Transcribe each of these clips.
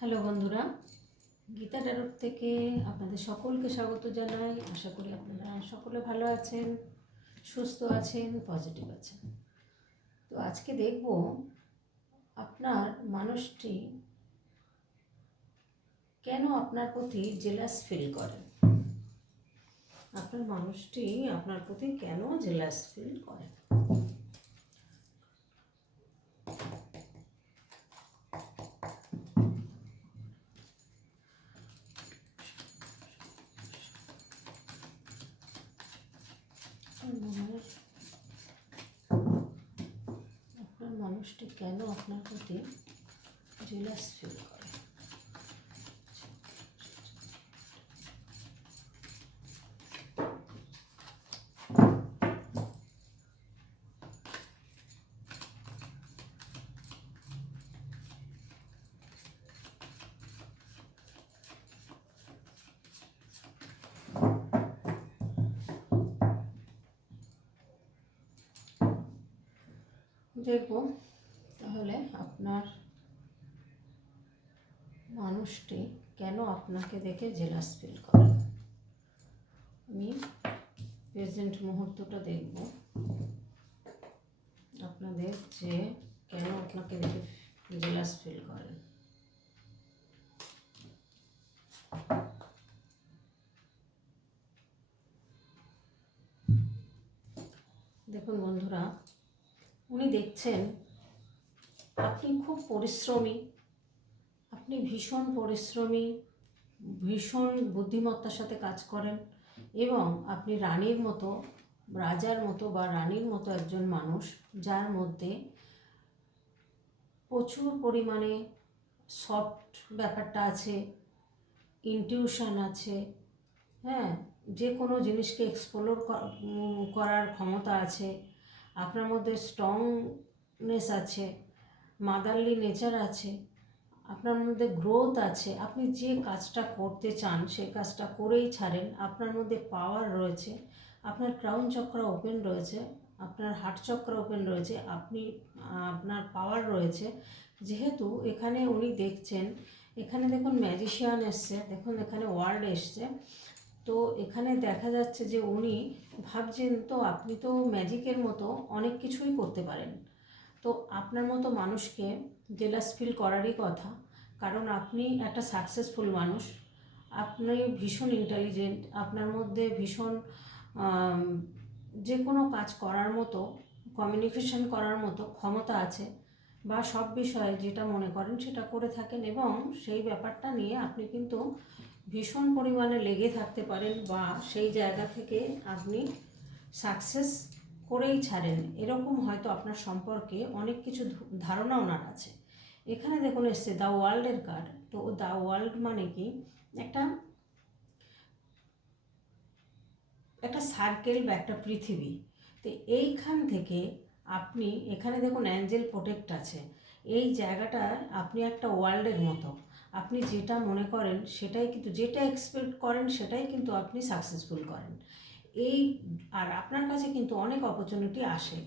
Hello বন্ধুরা, Gita tarot থেকে আপনাদের সকলকে স্বাগত জানাই। আশা করি আপনারা সকলে ভালো আছেন, সুস্থ আছেন পজিটিভ আছেন। তো আজকে দেখব আপনার মানুষটি কেন আপনার প্রতি জেলাস ফিল করেন আপনার মানুষটি আপনার প্রতি কেন জেলাস ফিল করেন মনের আপনার মানুষটি কেন আপনার প্রতি জেলাস ফিল করে? দেখব। তাহলে আপনার মানুষটি কেন আপনাকে দেখে জেলাস ফিল করে? আমি প্রেজেন্ট মুহূর্তটা দেখব। আপনাদের যে কেন আপনাকে দেখে জেলাস ফিল করেন দেখুন বন্ধুরা, উনি দেখছেন আপনি খুব পরিশ্রমী। আপনি ভীষণ পরিশ্রমী, ভীষণ বুদ্ধিমত্তার সাথে কাজ করেন এবং আপনি রানীর মতো, রাজার মতো বা রানীর মতো একজন মানুষ যার মধ্যে প্রচুর পরিমাণে সফট ব্যাপারটা আছে ইনটিউশন আছে হ্যাঁ যে কোনো জিনিসকে এক্সপ্লোর করার ক্ষমতা আছে, আপনার মধ্যে স্ট্রংনেস আছে মাদারলি নেচার আছে, আপনার মধ্যে গ্রোথ আছে, আপনি যে কাজটা করতে চান, সেই কাজটা করেই ছাড়েন, আপনার মধ্যে পাওয়ার রয়েছে, আপনার ক্রাউন চক্র ওপেন রয়েছে, আপনার হার্ট চক্র ওপেন রয়েছে, আপনি, আপনার পাওয়ার রয়েছে, যেহেতু এখানে উনি দেখছেন, এখানে দেখুন ম্যাজিশিয়ান এসছে, দেখুন এখানে ওয়ার্ড এসছে, তো এখানে দেখা যাচ্ছে যে উনি ভাবছেন, তো আপনি তো ম্যাজিকের মতো অনেক কিছুই করতে পারেন। তো আপনার মতো মানুষকে জেলাস ফিল করারই কথা। কারণ আপনি একটা সাকসেসফুল মানুষ। আপনি ভীষণ ইন্টেলিজেন্ট আপনার মধ্যে ভীষণ যে কোনো কাজ করার মতো কমিউনিকেশন করার মতো ক্ষমতা আছে বা সব বিষয়ে যেটা মনে করেন সেটা করে থাকেন এবং সেই ব্যাপারটা নিয়ে আপনি কিন্তু ভীষণ পরিমাণে লেগে থাকতে পারেন বা সেই জায়গা থেকে আপনি সাকসেস করেই ছাড়েন। এরকম হয়তো আপনার সম্পর্কে অনেক কিছু ধারণা ওনার আছে। এখানে দেখুন, এসছে দ্য ওয়ার্ল্ডের কার্ড তো দ্য ওয়ার্ল্ড মানে কি? একটা একটা সার্কেল বা একটা পৃথিবী। তো এইখান থেকে আপনি, এখানে দেখুন, অ্যাঞ্জেল প্রোটেক্ট আছে। এই জায়গাটা আপনি একটা ওয়ার্ল্ডের মতো। আপনি যেটা মনে করেন, সেটাই কিন্তু, যেটা এক্সপেক্ট করেন, সেটাই কিন্তু আপনি সাকসেসফুল করেন। এই আর আপনার কাছে কিন্তু অনেক অপরচুনিটি আসে।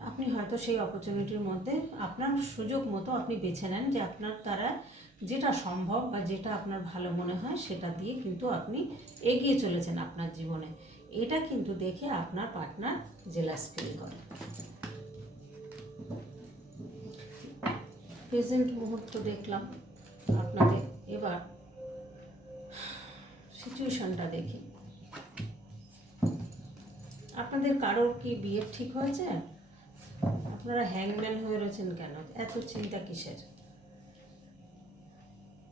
আপনি হয়তো সেই অপরচুনিটির মধ্যে আপনার সুযোগ মতো আপনি বেছে নেন যে আপনার দ্বারা যেটা সম্ভব বা যেটা আপনার ভালো মনে হয় সেটা দিয়ে কিন্তু আপনি এগিয়ে চলেছেন আপনার জীবনে। এটা কিন্তু দেখে আপনার পার্টনার জেলাস ফিল করে। প্রেজেন্ট মুহূর্ত দেখলাম আপনাদের এবার সিচুয়েশনটা দেখি। আপনাদের কারোর কি বিয়ের ঠিক হয়েছে? আপনারা হ্যাংম্যান হয়ে রয়েছেন কেন? এত চিন্তা কিসের?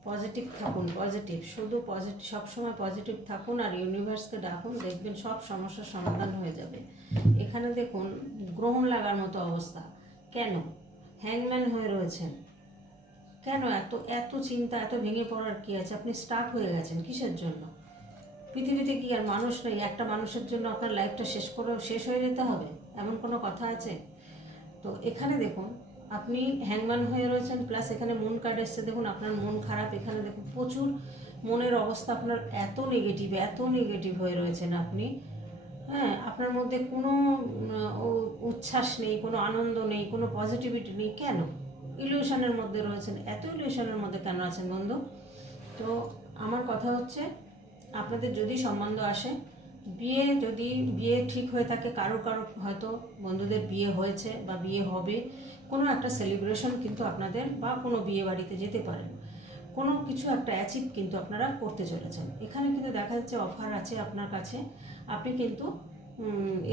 পজিটিভ থাকুন পজিটিভ শুধু পজিটিভ সবসময় পজিটিভ থাকুন আর ইউনিভার্সকে ডাকুন, দেখবেন সব সমস্যার সমাধান হয়ে যাবে। এখানে দেখুন, গ্রহণ লাগার মতো অবস্থা। কেন? হ্যাংম্যান হয়ে রয়েছেন। কেন এত এত চিন্তা, এত ভেঙে পড়ার কী আছে? আপনি স্টাক হয়ে গেছেন কিসের জন্য? পৃথিবীতে কি আর মানুষ নেই একটা মানুষের জন্য আপনার লাইফটা শেষ করে শেষ হয়ে যেতে হবে? এমন কোনো কথা আছে? তো এখানে দেখুন, আপনি হ্যাংম্যান হয়ে রয়েছেন প্লাস এখানে মন কার্ড এসছে। দেখুন, আপনার মন খারাপ। এখানে দেখুন, প্রচুর মনের অবস্থা আপনার এত নেগেটিভ এত নেগেটিভ হয়ে রয়েছেন আপনি। হ্যাঁ আপনার মধ্যে কোনো উচ্ছ্বাস নেই, কোনো আনন্দ নেই, কোনো পজিটিভিটি নেই। কেন? ইলিউশনের মধ্যে রয়েছেন। এত ইলিউশনের মধ্যে কেন আছেন বন্ধু? তো আমার কথা হচ্ছে আপনাদের যদি সম্বন্ধ আসে, বিয়ে যদি বিয়ে ঠিক হয়ে থাকে, কারও কারও হয়তো বন্ধুদের বিয়ে হয়েছে বা বিয়ে হবে, কোনো একটা সেলিব্রেশন কিন্তু আপনাদের বা কোনো বিয়ে বাড়িতে যেতে পারেন কোনো কিছু একটা অ্যাচিভ কিন্তু আপনারা করতে চলেছেন। এখানে কিন্তু দেখা যাচ্ছে অফার আছে আপনার কাছে। আপনি কিন্তু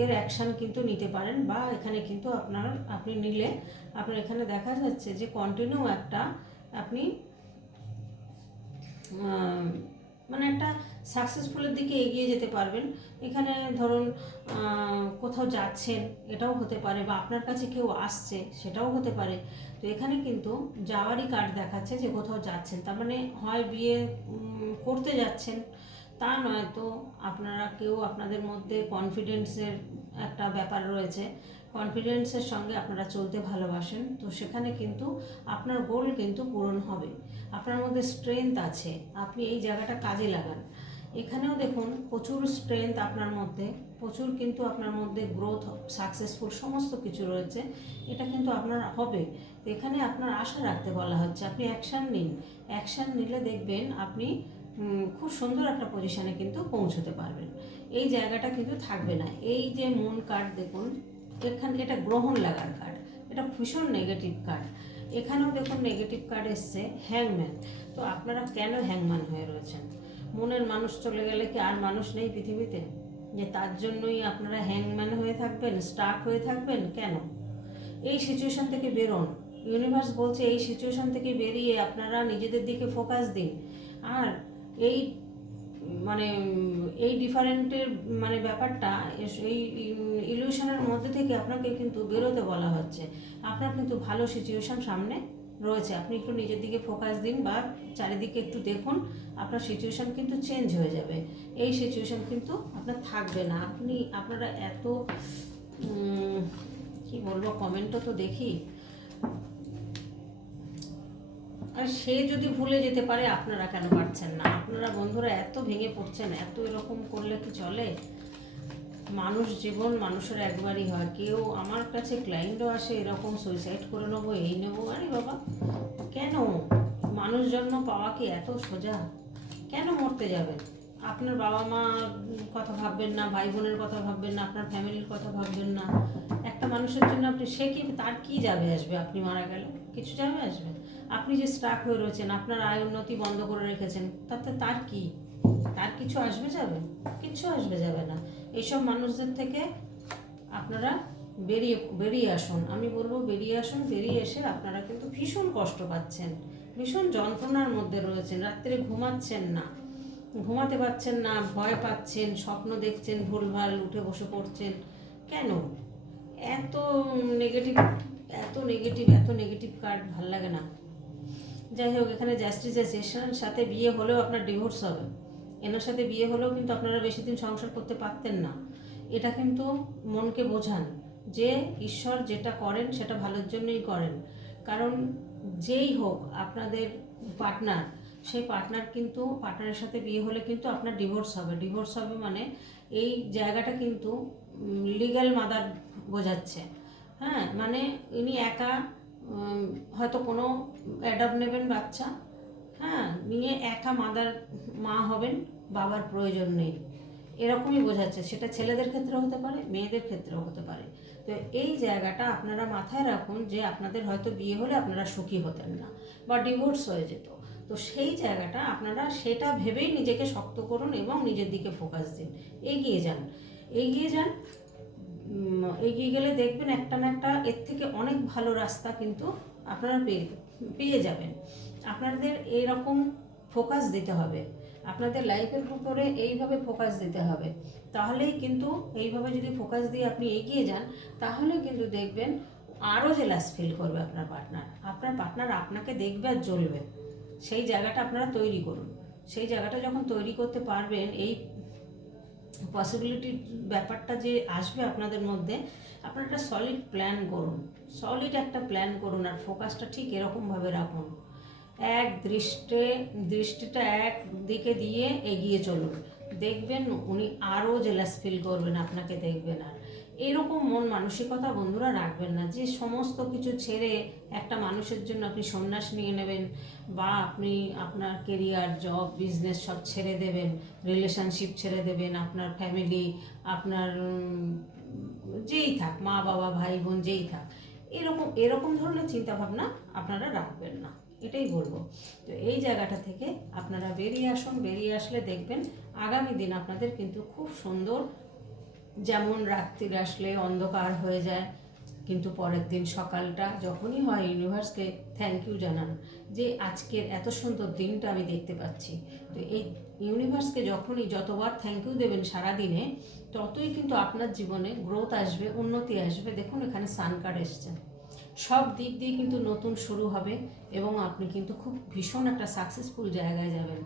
এর অ্যাকশান কিন্তু নিতে পারেন বা এখানে কিন্তু আপনার, আপনি নিলে আপনার এখানে দেখা যাচ্ছে যে কন্টিনিউ একটা আপনি মানে একটা সাকসেসফুলের দিকে এগিয়ে যেতে পারবেন। এখানে ধরুন কোথাও যাচ্ছেন, এটাও হতে পারে বা আপনার কাছে কেউ আসছে, সেটাও হতে পারে। তো এখানে কিন্তু যাওয়ারই কার্ড দেখাচ্ছে যে কোথাও যাচ্ছেন। তার মানে হয় বিয়ে করতে যাচ্ছেন, তা নয় তো আপনারা কেউ আপনাদের মধ্যে কনফিডেন্সের একটা ব্যাপার রয়েছে। কনফিডেন্সের সঙ্গে আপনারা চলতে ভালোবাসেন, তো সেখানে কিন্তু আপনার গোল কিন্তু পূরণ হবে। আপনার মধ্যে স্ট্রেংথ আছে, আপনি এই জায়গাটা কাজে লাগান। এখানেও দেখুন, প্রচুর স্ট্রেংথ আপনার মধ্যে, প্রচুর কিন্তু আপনার মধ্যে গ্রোথ সাকসেসফুল সমস্ত কিছু রয়েছে, এটা কিন্তু আপনার হবে। তো এখানে আপনার আশা রাখতে বলা হচ্ছে, আপনি অ্যাকশান নিন। অ্যাকশান নিলে দেখবেন আপনি খুব সুন্দর একটা পজিশানে কিন্তু পৌঁছতে পারবেন। এই জায়গাটা কিন্তু থাকবে না। এই যে মন কার্ড দেখুন এখানে এটা গ্রহণ লাগার কার্ড এটা ভীষণ নেগেটিভ কার্ড এখানেও দেখুন নেগেটিভ কার্ড এসছে হ্যাংম্যান তো আপনারা কেন হ্যাংম্যান হয়ে রয়েছেন? মনের মানুষ চলে গেলে কি আর মানুষ নেই পৃথিবীতে? যে তার জন্যই আপনারা হ্যাংম্যান হয়ে থাকবেন স্টাক হয়ে থাকবেন, কেন? এই সিচুয়েশন থেকে বেরোন। ইউনিভার্স বলছে এই সিচুয়েশন থেকে বেরিয়ে আপনারা নিজেদের দিকে ফোকাস দিন। আর এই মানে এই ডিফারেন্টের মানে ব্যাপারটা এই ইলিউশনের মধ্যে থেকে আপনাকে কিন্তু বেরোতে বলা হচ্ছে। আপনার কিন্তু ভালো সিচুয়েশান সামনে রয়েছে। আপনি একটু নিজের দিকে ফোকাস দিন বা চারিদিকে একটু দেখুন, আপনার সিচুয়েশান কিন্তু চেঞ্জ হয়ে যাবে। এই সিচুয়েশান কিন্তু আপনার থাকবে না। আপনি, আপনারা এত কি বলব কমেন্টও তো দেখি। আর সে যদি ভুলে যেতে পারে, আপনারা কেন পারছেন না? আপনারা বন্ধুরা এত ভেঙে পড়ছেন, এত এরকম করলে কি চলে? মানুষ জীবন মানুষের একবারই হয়। কেউ আমার কাছে ক্লায়েন্টও আসে, এরকম সুইসাইড করে নেব, এই নেব, আরে বাবা, কেন? মানুষ জন্ম পাওয়া কি এত সোজা? কেন মরতে যাবেন? আপনার বাবা মা কথা ভাববেন না, ভাই বোনের কথা ভাববেন না, আপনার ফ্যামিলির কথা ভাববেন না। একটা মানুষের জন্য আপনি, সে কি, তার কি যাবে আসবে? আপনি মারা গেলে কিছু যাবে আসবে? আপনি যে স্টাক হয়ে রয়েছেন, আপনার আয় উন্নতি বন্ধ করে রেখেছেন, তাতে তার কি? তার কিছু আসবে যাবে? কিচ্ছু আসবে যাবে না। এইসব মানুষদের থেকে আপনারা বেরিয়ে বেরিয়ে আসুন। আমি বলব বেরিয়ে আসুন, বেরিয়ে এসে আপনারা কিন্তু ভীষণ কষ্ট পাচ্ছেন। ভীষণ যন্ত্রণার মধ্যে রয়েছেন, রাত্রে ঘুমাচ্ছেন না। ঘুমাতে পারছেন না, ভয় পাচ্ছেন, স্বপ্ন দেখছেন, ভুলভাল উঠে বসে পড়ছেন, কেন? এত নেগেটিভ এত নেগেটিভ এত নেগেটিভ কার্ড ভালো লাগে না। যাই হোক, এখানে জাস্টিসের সাথে বিয়ে হলেও আপনার ডিভোর্স হবে। এনার সাথে বিয়ে হলেও কিন্তু আপনারা বেশি দিন সংসার করতে পারতেন না। এটা কিন্তু মনকে বোঝান যে ঈশ্বর যেটা করেন, সেটা ভালোর জন্যই করেন। কারণ যেই হোক, আপনাদের পার্টনার সেই পার্টনার কিন্তু পার্টনারের সাথে বিয়ে হলে কিন্তু আপনার ডিভোর্স হবে। ডিভোর্স হবে মানে এই জায়গাটা কিন্তু লিগ্যাল মাদার বোঝাচ্ছে। হ্যাঁ মানে ইনি একা হয়তো কোনো অ্যাডাপ্ট নেবেন বাচ্চা হ্যাঁ নিয়ে একা মাদার মা হবেন, বাবার প্রয়োজন নেই। এরকমই বোঝাচ্ছে। সেটা ছেলেদের ক্ষেত্রে হতে পারে, মেয়েদের ক্ষেত্রেও হতে পারে। তো এই জায়গাটা আপনারা মাথায় রাখুন যে আপনাদের হয়তো বিয়ে হলে আপনারা সুখী হতেন না বা ডিভোর্স হয়ে যেত। তো সেই জায়গাটা আপনারা সেটা ভেবেই নিজেকে শক্ত করুন এবং নিজের দিকে ফোকাস দিন। এগিয়ে যান। এগিয়ে যান এগিয়ে গেলে দেখবেন একটা না একটা এর থেকে অনেক ভালো রাস্তা কিন্তু আপনারা পেয়ে পেয়ে যাবেন। আপনাদের এরকম ফোকাস দিতে হবে। আপনাদের লাইফের উপরে এইভাবে ফোকাস দিতে হবে। তাহলেই কিন্তু এইভাবে যদি ফোকাস দিয়ে আপনি এগিয়ে যান, তাহলে কিন্তু দেখবেন আরও জেলাস ফিল করবে আপনার পার্টনার আপনার পার্টনার আপনাকে দেখবে আর জ্বলবে। সেই জায়গাটা আপনারা তৈরি করুন। সেই জায়গাটা যখন তৈরি করতে পারবেন, এই পসিবিলিটির ব্যাপারটা যে আসবে আপনাদের মধ্যে, আপনারা একটা সলিড প্ল্যান করুন। সলিড একটা প্ল্যান করুন আর ফোকাসটা ঠিক এরকমভাবে রাখুন। এক দৃষ্টে, দৃষ্টিটা এক দিকে দিয়ে এগিয়ে চলুন। দেখবেন উনি আরও জেলাস ফিল করবেন, আপনাকে দেখবেন আর। এরকম মন মানসিকতা বন্ধুরা রাখবেন না। যে সমস্ত কিছু ছেড়ে একটা মানুষের জন্য আপনি সন্ন্যাস নিয়ে নেবেন বা আপনি আপনার কেরিয়ার জব বিজনেস সব ছেড়ে দেবেন রিলেশনশিপ ছেড়ে দেবেন, আপনার ফ্যামিলি আপনার যেই থাক, মা, বাবা, ভাই, বোন, যেই থাক, এরকম এরকম ধরনের চিন্তাভাবনা আপনারা রাখবেন না। এটাই বলব। তো এই জায়গাটা থেকে আপনারা বেরিয়ে আসুন, বেরিয়ে আসলে দেখবেন আগামী দিন আপনাদের কিন্তু খুব সুন্দর যেমন রাত্রির আসলে অন্ধকার হয়ে যায়, কিন্তু পরের দিন সকালটা যখনই হয় ইউনিভার্সকে থ্যাংক ইউ জানান যে আজকের এত সুন্দর দিনটা আমি দেখতে পাচ্ছি। তো এই ইউনিভার্সকে যখনই যতবার থ্যাংক ইউ দেবেন সারা দিনে ততই কিন্তু আপনার জীবনে গ্রোথ আসবে, উন্নতি আসবে। দেখুন এখানে সান কার্ড এসছে। সব দিক দিয়ে কিন্তু নতুন শুরু হবে এবং আপনি কিন্তু খুব ভীষণ একটা সাকসেসফুল জায়গায় যাবেন।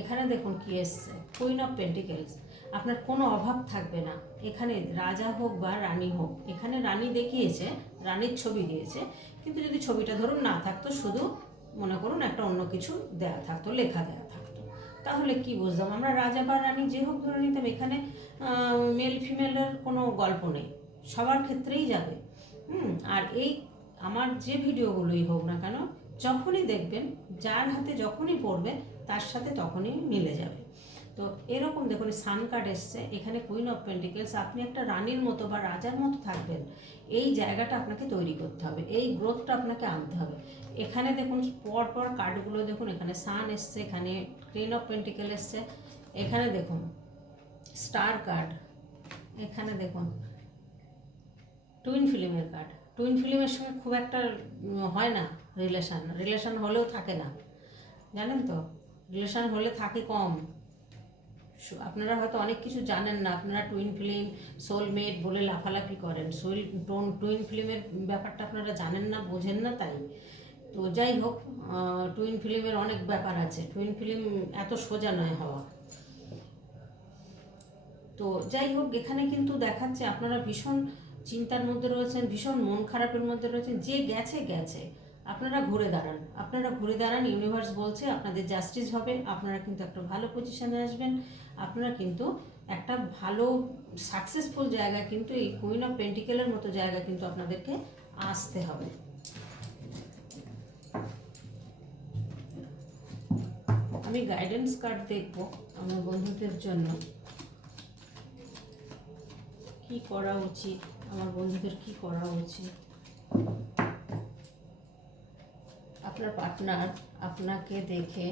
এখানে দেখুন কি এসছে কুইন অফ পেন্টিকেলস আপনার কোনো অভাব থাকবে না। এখানে রাজা হোক বা রানী হোক, এখানে রানী দেখিয়েছে, রানীর ছবি দিয়েছে, কিন্তু যদি ছবিটা ধরুন না থাকতো, শুধু মনে করুন একটা অন্য কিছু দেয়া থাকতো, লেখা দেয়া থাকতো। তাহলে কি বুঝতাম আমরা রাজা বা রানী যে হোক ধরে নিতাম, এখানে মেল ফিমেলের কোনো গল্প নেই। সবার ক্ষেত্রেই যাবে। হুম, আর এই আমার যে ভিডিওগুলোই হোক না কেন, যখনই দেখবেন, যার হাতে যখনই পড়বে, তার সাথে তখনই মিলে যাবে। তো এরকম দেখুন সান কার্ড এসছে, এখানে কুইন অফ পেন্টিকেলস আপনি একটা রানীর মতো বা রাজার মতো থাকবেন। এই জায়গাটা আপনাকে তৈরি করতে হবে, এই গ্রোথটা আপনাকে আনতে হবে। এখানে দেখুন, পর পর কার্ডগুলো দেখুন, এখানে সান এসছে, এখানে কুইন অফ পেন্টিকেল এসছে। এখানে দেখুন স্টার কার্ড এখানে দেখুন টুইন ফিল্মের কার্ড টুইন ফিল্মের সঙ্গে খুব একটা হয় না রিলেশান রিলেশান হলেও থাকে না। জানেন তো? রিলেশন হলে থাকে কম। আপনারা হয়তো অনেক কিছু জানেন না। আপনারা টুইন ফিল্ম সোলমেট বলে লাফালাফি করেন। সোল টুইন ফিল্মের ব্যাপারটা আপনারা জানেন না, বোঝেন না তাই। তো যাই হোক টুইন ফিল্মের অনেক ব্যাপার আছে। টুইন ফিল্ম এত সোজা নয় হওয়া। তো যাই হোক, এখানে কিন্তু দেখাচ্ছে আপনারা ভীষণ চিন্তার মধ্যে রয়েছেন, ভীষণ মন খারাপের মধ্যে রয়েছেন। যে গেছে গেছে। আপনারা ঘুরে দাঁড়ান। আপনারা ঘুরে দাঁড়ান ইউনিভার্স বলছে আপনাদের জাস্টিস হবে, আপনারা কিন্তু একটা ভালো পজিশানে আসবেন। আপনারা কিন্তু একটা ভালো সাকসেসফুল জায়গা কিন্তু এই কুইন অফ পেন্টিকেলের মতো জায়গা কিন্তু আপনাদেরকে আসতে হবে। আমি গাইডেন্স কার্ড দেখব আমার বন্ধুদের জন্য। কি করা উচিত? আমার বন্ধুদের কি করা উচিত? আপনার পার্টনার আপনাকে দেখে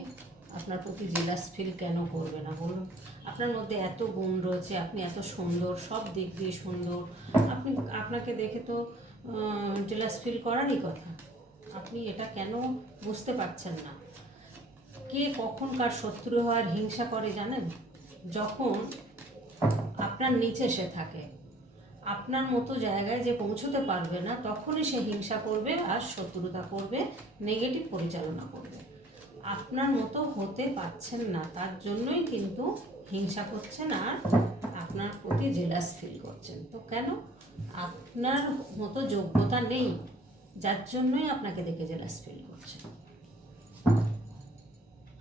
আপনার প্রতি জেলাস ফিল কেন করবে না বলুন? আপনার মধ্যে এত গুণ রয়েছে, আপনি এত সুন্দর, সব দিক দিয়ে সুন্দর। আপনি, আপনাকে দেখে তো জেলাস ফিল করারই কথা। আপনি এটা কেন বুঝতে পারছেন না? কে কখন কার শত্রু হওয়ার হিংসা করে জানেন? যখন আপনার নিচে সে থাকে। আপনার মতো জায়গায় যে পৌঁছতে পারবে না, তখনই সে হিংসা করবে আর শত্রুতা করবে নেগেটিভ পরিচালনা করবে। আপনার মতো হতে পারছেন না, তার জন্যই কিন্তু হিংসা করছেন আর আপনার প্রতি জেলাস ফিল করছেন। তো কেন? আপনার মতো যোগ্যতা নেই, যার জন্যই আপনাকে দেখে জেলাস ফিল করছেন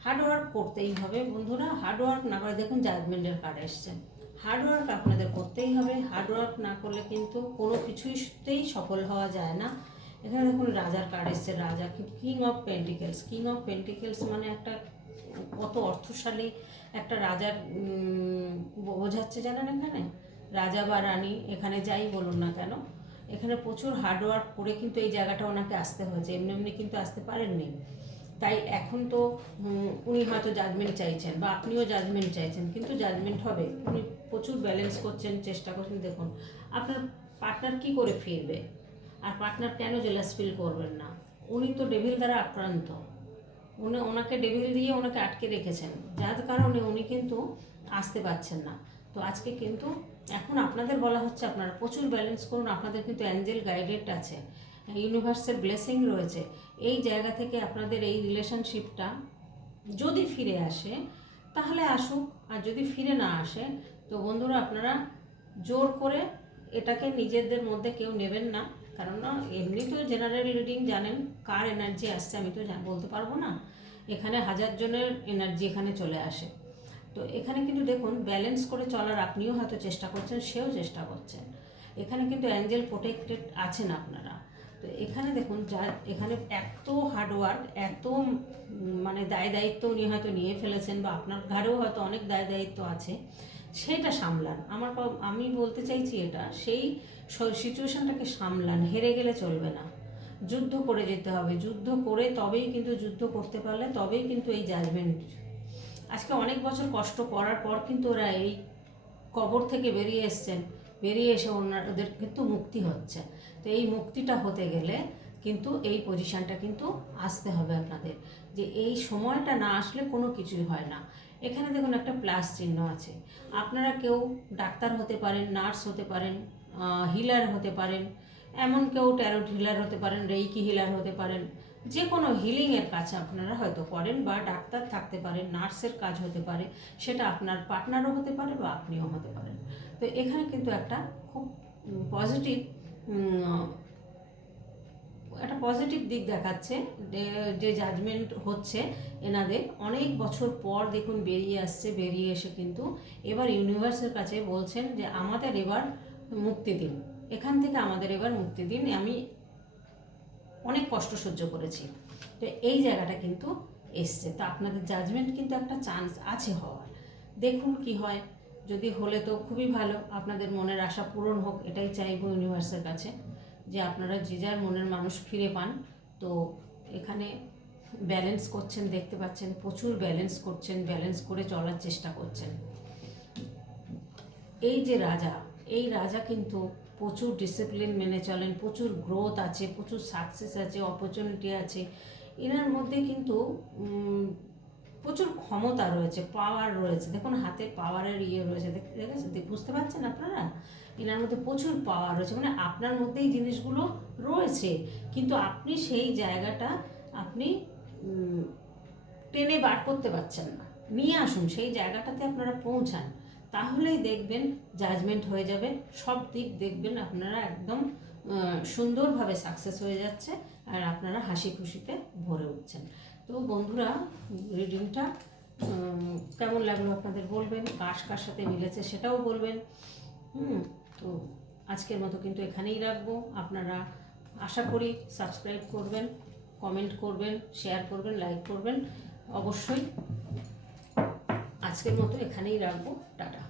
হার্ডওয়ার্ক করতেই হবে বন্ধুরা হার্ডওয়ার্ক না করে দেখুন জাজমেন্টের কার্ড এসছেন হার্ডওয়ার্ক আপনাদের করতেই হবে। হার্ডওয়ার্ক না করলে কিন্তু কোনো কিছুতেই সফল হওয়া যায় না। এখানে দেখুন, রাজার কার্ড এসছে। রাজা king of pentacles king of pentacles মানে একটা কত অর্থশালী একটা রাজার বোঝাচ্ছে জানেন এখানে? রাজা বা রানী এখানে যাই বলুন না কেন, এখানে প্রচুর হার্ডওয়ার্ক করে কিন্তু এই জায়গাটা ওনাকে আসতে হয়েছে। এমনি এমনি কিন্তু আসতে পারেননি। তাই এখন তো উনি হয়তো জাজমেন্ট চাইছেন বা আপনিও জাজমেন্ট চাইছেন, কিন্তু জাজমেন্ট হবে। উনি প্রচুর ব্যালেন্স করছেন, চেষ্টা করছেন। দেখুন, আপনার পার্টনার কি করে ফিরবে? আর পার্টনার কেন জেলাস ফিল করবেন না? উনি তো ডেভিল দ্বারা আক্রান্ত। উনি, ওনাকে ডেভিল দিয়ে ওনাকে আটকে রেখেছেন। যার কারণে উনি কিন্তু আসতে পারছেন না। তো আজকে কিন্তু এখন আপনাদের বলা হচ্ছে, আপনারা প্রচুর ব্যালেন্স করুন। আপনাদের কিন্তু অ্যাঞ্জেল গাইডেড আছে। ইউনিভার্সের ব্লেসিং রয়েছে। এই জায়গা থেকে আপনাদের এই রিলেশনশিপটা যদি ফিরে আসে, তাহলে আসুক। আর যদি ফিরে না আসে, তো বন্ধুরা আপনারা জোর করে এটাকে নিজেদের মধ্যে কেউ নেবেন না। কারণ এমনি তো জেনারেল রিডিং জানেন, কার এনার্জি আসছে আমি তো বলতে পারব না। এখানে হাজার জনের এনার্জি এখানে চলে আসে। তো এখানে কিন্তু দেখুন ব্যালেন্স করে চলার আপনিও হয়তো চেষ্টা করছেন, সেও চেষ্টা করছেন। এখানে কিন্তু অ্যাঞ্জেল প্রোটেক্টেড আছেন আপনারা। তো এখানে দেখুন যা এখানে এত হার্ডওয়ার্ক এত মানে দায় দায়িত্ব উনি হয়তো নিয়ে ফেলেছেন বা আপনার ঘাড়েও হয়তো অনেক দায় দায়িত্ব আছে, সেটা সামলান। আমার আমি বলতে চাইছি এটা, সেই সিচুয়েশনটাকে সামলান, হেরে গেলে চলবে না। যুদ্ধ করে যেতে হবে, যুদ্ধ করে তবেই কিন্তু যুদ্ধ করতে পারলে তবেই কিন্তু এই জাজমেন্ট আজকে অনেক বছর কষ্ট করার পর কিন্তু ওরা এই কবর থেকে বেরিয়ে এসছেন। বেরিয়ে এসে ওনার ওদের কিন্তু মুক্তি হচ্ছে। তো এই মুক্তিটা হতে গেলে কিন্তু এই পজিশনটা কিন্তু আসতে হবে আপনাদের। যে এই সময়টা না আসলে কোনো কিছুই হয় না। এখানে দেখুন একটা প্লাস চিহ্ন আছে। আপনারা কেউ ডাক্তার হতে পারেন নার্স হতে পারেন হিলার হতে পারেন, এমন কেউ ট্যারোট হিলার হতে পারেন রেইকি হিলার হতে পারেন, যে কোনো হিলিংয়ের কাজ আপনারা হয়তো করেন বা ডাক্তার থাকতে পারেন নার্সের কাজ হতে পারে, সেটা আপনার পার্টনারও হতে পারে বা আপনিও হতে পারেন। তো এখানে কিন্তু একটা খুব পজিটিভ একটা পজিটিভ দিক দেখাচ্ছে, যে- জাজমেন্ট হচ্ছে এনাদের। অনেক বছর পর দেখুন বেরিয়ে আসছে, বেরিয়ে এসে কিন্তু এবার ইউনিভার্সের কাছে বলছেন যে, আমাদের এবার মুক্তি দিন। এখান থেকে আমাদের এবার মুক্তি দিন। আমি অনেক কষ্ট সহ্য করেছি। তো এই জায়গাটা কিন্তু এসছে। তো আপনাদের জাজমেন্ট কিন্তু একটা চান্স আছে হওয়ার। দেখুন কি হয়। যদি হলে তো খুবই ভালো, আপনাদের মনের আশা পূরণ হোক, এটাই চাইব ইউনিভার্সের কাছে, যে আপনারা যে যার মনের মানুষ ফিরে পান। তো এখানে ব্যালেন্স করছেন, দেখতে পাচ্ছেন, প্রচুর ব্যালেন্স করছেন ব্যালেন্স করে চলার চেষ্টা করছেন। এই যে রাজা, এই রাজা কিন্তু প্রচুর ডিসিপ্লিন মেনে চলেন, প্রচুর গ্রোথ আছে, প্রচুর সাকসেস আছে অপরচুনিটি আছে। এনার মধ্যে কিন্তু প্রচুর ক্ষমতা রয়েছে পাওয়ার রয়েছে। দেখুন, হাতে পাওয়ারের ইয়ে রয়েছে। দেখ- দেখেছেন দেখ- বুঝতে পারছেন আপনারা? এনার মধ্যে প্রচুর পাওয়ার রয়েছে। মানে আপনার মধ্যে এই জিনিসগুলো রয়েছে। কিন্তু আপনি সেই জায়গাটা আপনি টেনে বার করতে পারছেন না। নিয়ে আসুন, সেই জায়গাটাতে আপনারা পৌঁছান। তাহলেই দেখবেন জাজমেন্ট হয়ে যাবে। সব দিক দেখবেন আপনারা একদম সুন্দরভাবে সাকসেস হয়ে যাচ্ছে। আর আপনারা হাসি খুশিতে ভরে উঠছেন। তো বন্ধুরা রিডিংটা কেমন লাগল আপনাদের বলবেন? কার কার সাথে মিলেছে সেটাও বলবেন। হুম, তো আজকের মতো কিন্তু এখানেই রাখব। আপনারা আশা করি সাবস্ক্রাইব করবেন, কমেন্ট করবেন, শেয়ার করবেন, লাইক করবেন। অবশ্যই আজকের মতো এখানেই রাখব। টাটা।